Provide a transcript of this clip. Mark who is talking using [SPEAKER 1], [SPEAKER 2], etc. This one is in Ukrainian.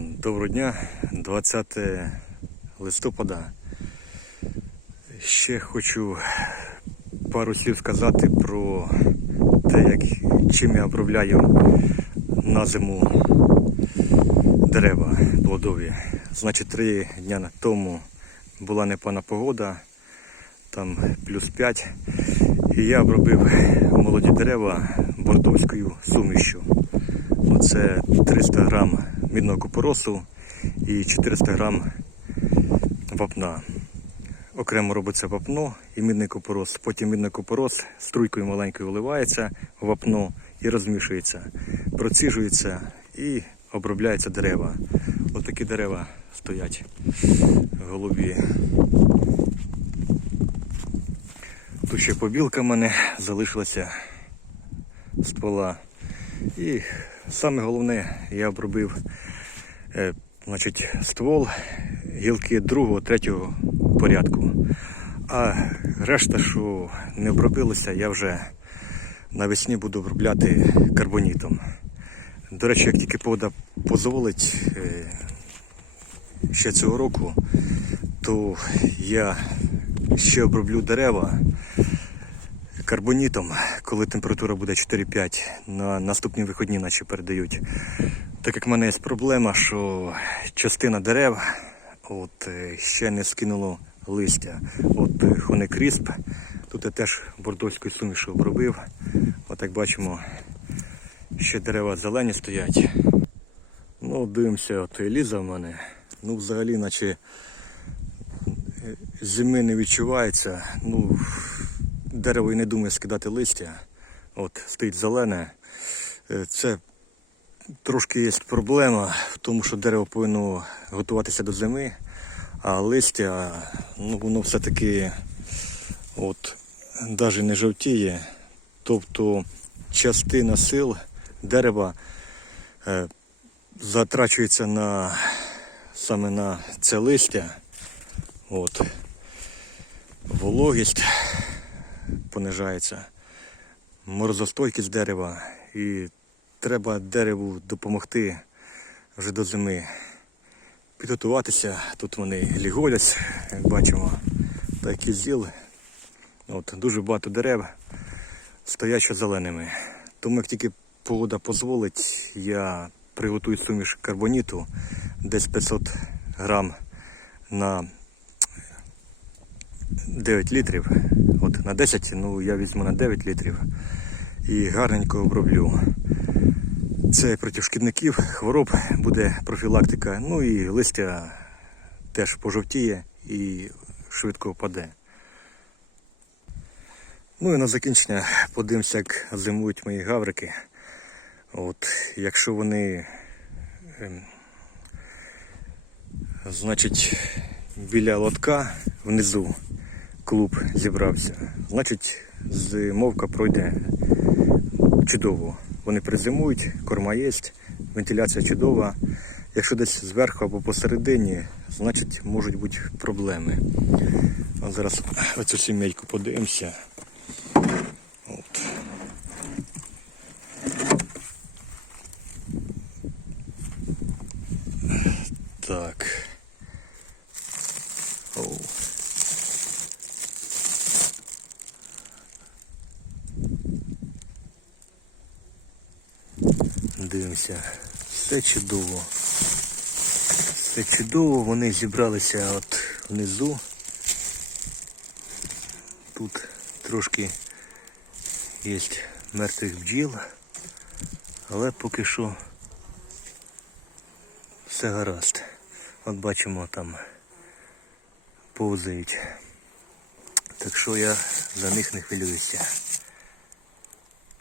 [SPEAKER 1] Доброго дня, 20 листопада. Ще хочу пару слів сказати про те, як, чим я обробляю на зиму дерева плодові. Значить, три дня тому була непогана погода, там плюс 5. І я обробив молоді дерева бордовською сумішю. Оце 300 грам мідного купоросу і 400 грам вапна. Окремо робиться вапно і мідний купорос. Потім мідний купорос струйкою маленькою вливається в вапно і розмішується, проціжується і обробляються дерева. Ось такі дерева стоять голубі. Тут ще побілка в мене залишилася ствола. І саме головне, я обробив е, значить, ствол, гілки другого, третього порядку. А решта, що не обробилося, я вже навесні буду обробляти карбонітом. До речі, як тільки погода дозволить е, ще цього року, то я ще оброблю дерева карбонітом, коли температура буде 4-5 на наступні виходні, наче передають. Так як в мене є проблема, що частина дерев от, е, ще не скинуло листя. От е, хонекрісп, тут я теж бордовською сумішю обробив. От як бачимо, ще дерева зелені стоять. Ну, дивимося, от Еліза в мене. Ну, взагалі, наче е, зими не відчувається. Ну, дерево і не думає скидати листя. От, стоїть зелене. Е, Це трошки є проблема тому, що дерево повинно готуватися до зими, а листя, ну, воно все-таки от, навіть не жовтіє. Тобто частина сил дерева е, затрачується на, саме на це листя. От. Вологість понижається, морозостойкість дерева і треба дереву допомогти вже до зими. Підготуватися. Тут вони ліголять, як бачимо, так і зіл. От, дуже багато дерев стоять зеленими. Тому як тільки погода дозволить, я приготую суміш карбоніту десь 500 грам на 9 літрів. От на 10, ну я візьму на 9 літрів і гарненько оброблю. Це проти шкідників, хвороб буде профілактика, ну і листя теж пожовтіє і швидко впаде. Ну і на закінчення подивимося, як зимують мої гаврики. От, якщо вони, ем, значить, біля лотка внизу клуб зібрався, значить зимовка пройде чудово. Вони призимують, корма є, вентиляція чудова. Якщо десь зверху або посередині, значить можуть бути проблеми. А зараз оцю сімейку подивимося. От. Так. Дивимося. Все чудово. Все чудово, вони зібралися от внизу. Тут трошки є мертвих бджіл, але поки що все гаразд. От бачимо там повзають. Так що я за них не хвилююся.